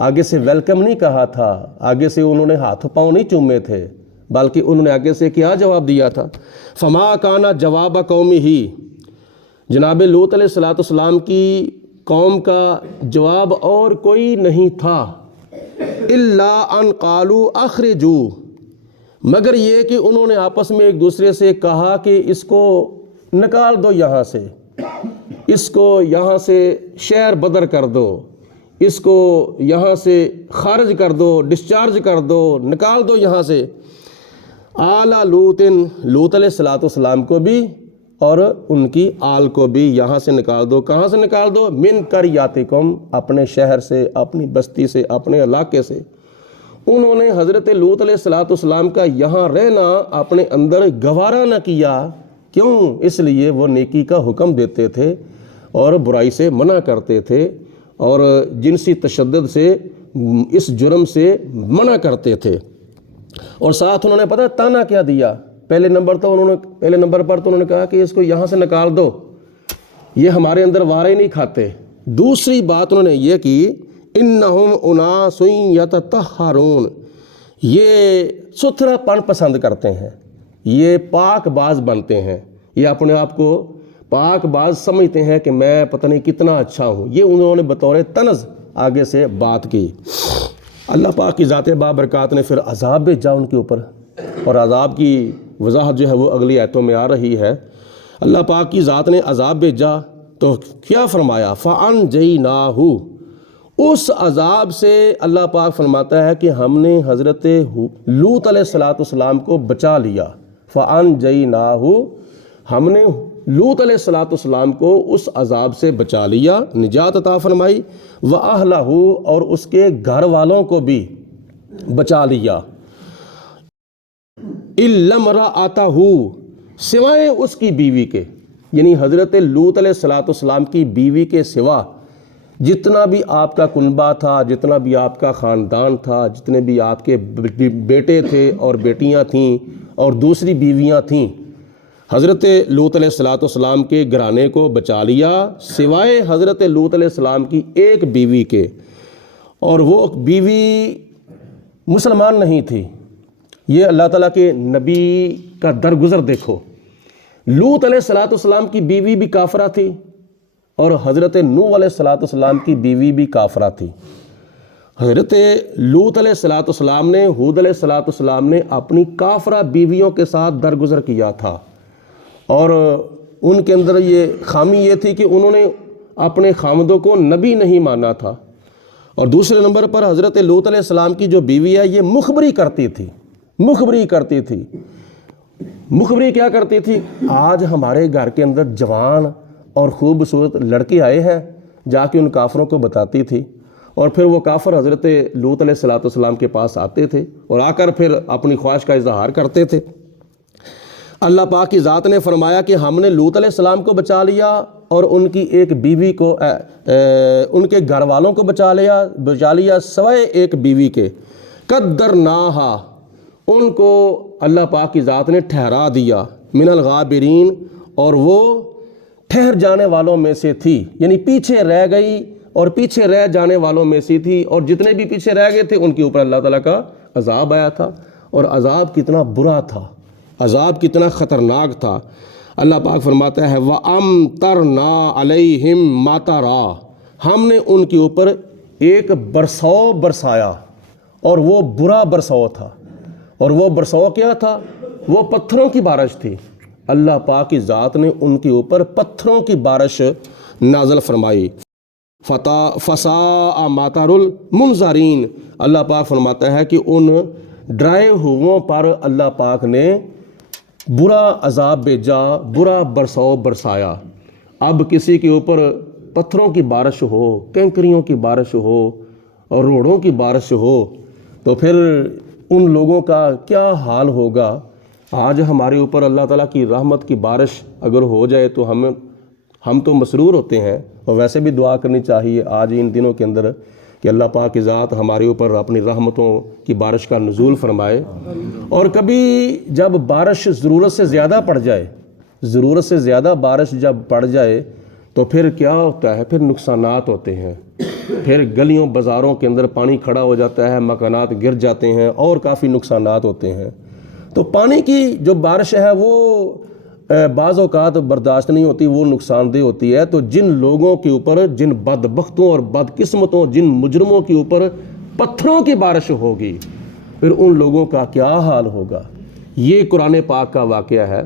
آگے سے ویلکم نہیں کہا تھا، آگے سے انہوں نے ہاتھ پاؤں نہیں چومے تھے، بلکہ انہوں نے آگے سے کیا جواب دیا تھا؟ فما کانا جواب قومی ہی، جناب لوط علیہ السلام کی قوم کا جواب اور کوئی نہیں تھا، الا ان قالوا اخرجوا، مگر یہ کہ انہوں نے آپس میں ایک دوسرے سے کہا کہ اس کو نکال دو یہاں سے، اس کو یہاں سے شہر بدر کر دو، اس کو یہاں سے خارج کر دو، ڈسچارج کر دو، نکال دو یہاں سے۔ آل لوط، لوط علیہ السلام کو بھی اور ان کی آل کو بھی یہاں سے نکال دو۔ کہاں سے نکال دو؟ من قریاتکم، اپنے شہر سے، اپنی بستی سے، اپنے علاقے سے۔ انہوں نے حضرت لوط علیہ السلام کا یہاں رہنا اپنے اندر گوارا نہ کیا۔ کیوں؟ اس لیے وہ نیکی کا حکم دیتے تھے اور برائی سے منع کرتے تھے، اور جنسی تشدد سے، اس جرم سے منع کرتے تھے۔ اور ساتھ انہوں نے پتہ تانا کیا دیا؟ پہلے نمبر پر تو انہوں نے کہا کہ اس کو یہاں سے نکال دو، یہ ہمارے اندر وارے نہیں کھاتے۔ دوسری بات انہوں نے یہ کی، انہم اناس یتطہرون، یہ ستھرا پن پسند کرتے ہیں، یہ پاک باز بنتے ہیں، یہ اپنے آپ کو پاک باز سمجھتے ہیں کہ میں پتہ نہیں کتنا اچھا ہوں۔ یہ انہوں نے بطور طنز آگے سے بات کی۔ اللہ پاک کی ذات بابرکات نے پھر عذاب بھیجا ان کے اوپر، اور عذاب کی وضاحت جو ہے وہ اگلی آیتوں میں آ رہی ہے۔ اللہ پاک کی ذات نے عذاب بھیجا تو کیا فرمایا؟ فَأَنْجَيْنَاهُ، اس عذاب سے اللہ پاک فرماتا ہے کہ ہم نے حضرت لوط علیہ السلام کو بچا لیا۔ فَأَنْجَيْنَاهُ، ہم نے لوط علیہ السلام کو اس عذاب سے بچا لیا، نجات عطا فرمائی، وَأَهْلَهُ، اور اس کے گھر والوں کو بھی بچا لیا، إِلَّا امْرَأَتَهُ، سوائے اس کی بیوی کے، یعنی حضرت لوط علیہ السلام کی بیوی کے سوا جتنا بھی آپ کا کنبہ تھا، جتنا بھی آپ کا خاندان تھا، جتنے بھی آپ کے بیٹے تھے اور بیٹیاں تھیں اور دوسری بیویاں تھیں، حضرت لوط علیہ السلام کے گھرانے کو بچا لیا، سوائے حضرت لوط علیہ السلام کی ایک بیوی کے، اور وہ بیوی مسلمان نہیں تھی۔ یہ اللہ تعالیٰ کے نبی کا درگزر دیکھو، لوط علیہ السلام کی بیوی بھی کافرہ تھی، اور حضرت نوح علیہ السلام کی بیوی بھی کافرہ تھی۔ حضرت لوط علیہ السلام نے، ہود علیہ السلام نے اپنی کافرہ بیویوں کے ساتھ درگزر کیا تھا، اور ان کے اندر یہ خامی یہ تھی کہ انہوں نے اپنے خامدوں کو نبی نہیں مانا تھا۔ اور دوسرے نمبر پر حضرت لوط علیہ السلام کی جو بیوی ہے یہ مخبری کرتی تھی۔ مخبری کیا کرتی تھی؟ آج ہمارے گھر کے اندر جوان اور خوبصورت لڑکے آئے ہیں، جا کے ان کافروں کو بتاتی تھی، اور پھر وہ کافر حضرت لوط علیہ السلام کے پاس آتے تھے اور آ کر پھر اپنی خواہش کا اظہار کرتے تھے۔ اللہ پاک کی ذات نے فرمایا کہ ہم نے لوط علیہ السلام کو بچا لیا اور ان کی ایک بیوی کو، ان کے گھر والوں کو بچا لیا سوائے ایک بیوی کے۔ قدرناہا، ان کو اللہ پاک کی ذات نے ٹھہرا دیا، من الغابرین، اور وہ ٹھہر جانے والوں میں سے تھی، یعنی پیچھے رہ گئی اور پیچھے رہ جانے والوں میں سے تھی، اور جتنے بھی پیچھے رہ گئے تھے ان کے اوپر اللہ تعالیٰ کا عذاب آیا تھا، اور عذاب کتنا برا تھا، عذاب کتنا خطرناک تھا۔ اللہ پاک فرماتا ہے وَأَمْطَرْنَا عَلَيْهِمْ مَطَرًا، ہم نے ان کے اوپر ایک برساؤ برسایا، اور وہ برا برساؤ تھا، اور وہ برساؤ کیا تھا؟ وہ پتھروں کی بارش تھی۔ اللہ پاک کی ذات نے ان کے اوپر پتھروں کی بارش نازل فرمائی۔ فَسَاءَ مَطَرُ الْمُنذَرِينَ، اللہ پاک فرماتا ہے کہ ان ڈرائے ہوئوں پر اللہ پاک نے برا عذاب بھیجا، برا برساؤ برسایا۔ اب کسی کے اوپر پتھروں کی بارش ہو، کنکریوں کی بارش ہو اور روڑوں کی بارش ہو تو پھر ان لوگوں کا کیا حال ہوگا۔ آج ہمارے اوپر اللہ تعالیٰ کی رحمت کی بارش اگر ہو جائے تو ہم تو مسرور ہوتے ہیں، اور ویسے بھی دعا کرنی چاہیے آج ان دنوں کے اندر کہ اللہ پاک کی ذات ہمارے اوپر اپنی رحمتوں کی بارش کا نزول فرمائے۔ اور کبھی جب بارش ضرورت سے زیادہ پڑ جائے، ضرورت سے زیادہ بارش جب پڑ جائے تو پھر کیا ہوتا ہے؟ پھر نقصانات ہوتے ہیں۔ پھر گلیوں بازاروں کے اندر پانی کھڑا ہو جاتا ہے، مکانات گر جاتے ہیں اور کافی نقصانات ہوتے ہیں۔ تو پانی کی جو بارش ہے وہ بعض اوقات برداشت نہیں ہوتی، وہ نقصان دہ ہوتی ہے۔ تو جن لوگوں کے اوپر، جن بدبختوں اور بدقسمتوں، جن مجرموں کے اوپر پتھروں کی بارش ہوگی، پھر ان لوگوں کا کیا حال ہوگا۔ یہ قرآن پاک کا واقعہ ہے۔